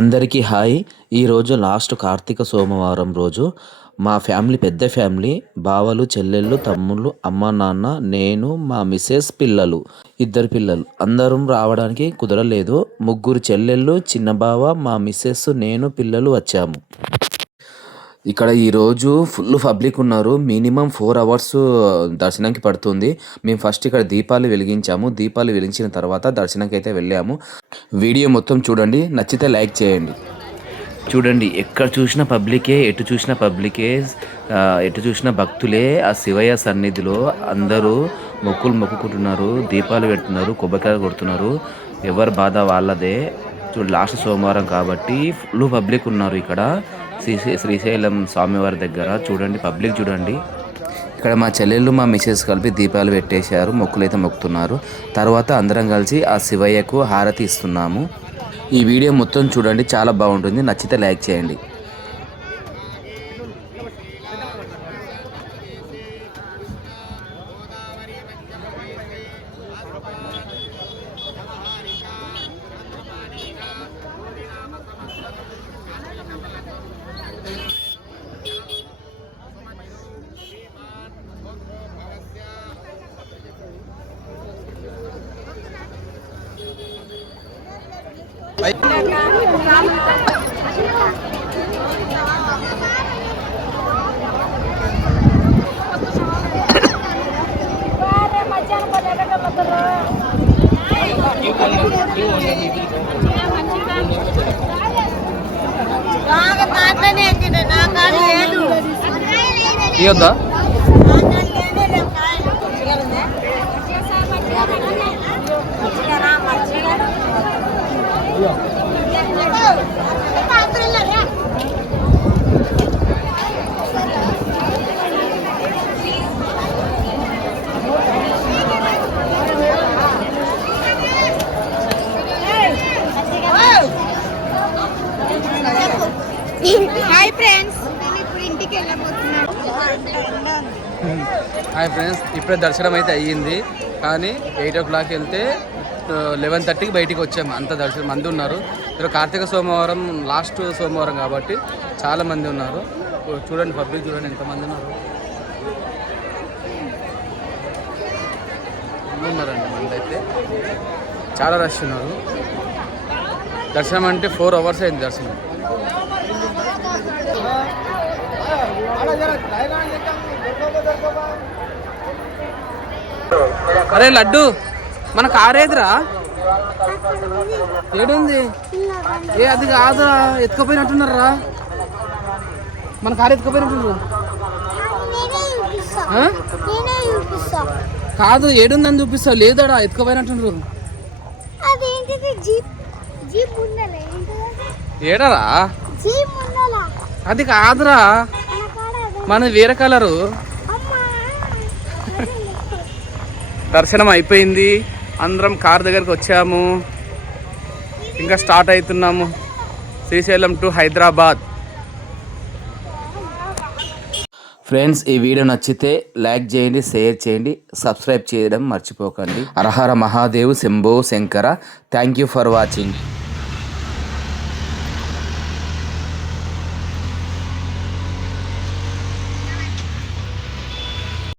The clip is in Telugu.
అందరికీ హాయ్. ఈరోజు లాస్ట్ కార్తీక సోమవారం రోజు మా ఫ్యామిలీ పెద్ద ఫ్యామిలీ బావలు, చెల్లెళ్ళు, తమ్ముళ్ళు, అమ్మ, నాన్న, నేను, మా మిసెస్, పిల్లలు, ఇద్దరు పిల్లలు అందరం రావడానికి కుదరలేదు. ముగ్గురు చెల్లెళ్ళు, చిన్న బావ, మా మిసెస్, నేను, పిల్లలు వచ్చాము. ఇక్కడ ఈరోజు ఫుల్ పబ్లిక్ ఉన్నారు. మినిమం 4 అవర్స్ దర్శనంకి పడుతుంది. మేము ఫస్ట్ ఇక్కడ దీపాలు వెలిగించాము. దీపాలు వెలిగించిన తర్వాత దర్శనంకి అయితే వెళ్ళాము. వీడియో మొత్తం చూడండి, నచ్చితే లైక్ చేయండి. చూడండి, ఎక్కడ చూసిన పబ్లికే, ఎటు చూసిన పబ్లికే, ఎటు చూసిన భక్తులే. ఆ శివయ్య సన్నిధిలో అందరూ మొక్కుకుంటున్నారు, దీపాలు పెడుతున్నారు, కొబ్బరికాయలు కొడుతున్నారు. ఎవరి బాధ వాళ్ళదే. లాస్ట్ సోమవారం కాబట్టి ఫుల్ పబ్లిక్ ఉన్నారు ఇక్కడ శ్రీశైలం స్వామివారి దగ్గర. చూడండి పబ్లిక్ చూడండి. ఇక్కడ మా చెల్లెళ్ళు, మా మిసెస్ కలిపి దీపాలు పెట్టేశారు, మొక్కులైతే మొక్కుతున్నారు. తర్వాత అందరం కలిసి ఆ శివయ్యకు హారతి ఇస్తున్నాము. ఈ వీడియో మొత్తం చూడండి, చాలా బాగుంటుంది. నచ్చితే లైక్ చేయండి. ఇవ్వద్దా? హాయ్ ఫ్రెండ్స్, నేను ఇప్పుడు ఇంటికి వెళ్ళబోతున్నాను. హాయ్ ఫ్రెండ్స్, ఇప్పుడే దర్శనం అయితే అయ్యింది. కానీ 8 o'clock వెళ్తే 11:30కి బయటికి వచ్చాము. అంత దర్శనం మంది ఉన్నారు. ఇక్కడ కార్తీక సోమవారం లాస్ట్ సోమవారం కాబట్టి చాలా మంది ఉన్నారు. చూడండి పబ్లిక్ చూడండి ఎంతమంది ఉన్నారండి. మంది అయితే చాలా రష్ ఉన్నారు. దర్శనం అంటే 4 hours అయింది దర్శనం. అరే లడ్డు, మన కారు ఏదిరా? ఏడుంది? ఏ అది కాదురా, ఎత్తుకపోయినట్టున్నారా? మన కారు ఎత్తుకపోయినట్టున్నారు కాదు. ఏడుందని చూపిస్తావు? లేదాడా, ఎత్తుకపోయినట్టున్నారు. ఏడరా? అది కాదురా, మన వేరే కలరు. దర్శనం అయిపోయింది. అందరం కార్ దగ్గరికి వచ్చాము. ఇంకా స్టార్ట్ అవుతున్నాము శ్రీశైలం టు హైదరాబాద్. ఫ్రెండ్స్, ఈ వీడియో నచ్చితే లైక్ చేయండి, షేర్ చేయండి, సబ్స్క్రైబ్ చేయడం మర్చిపోకండి. Hara Hara Mahadev, Shambho Shankara. Thank you for watching.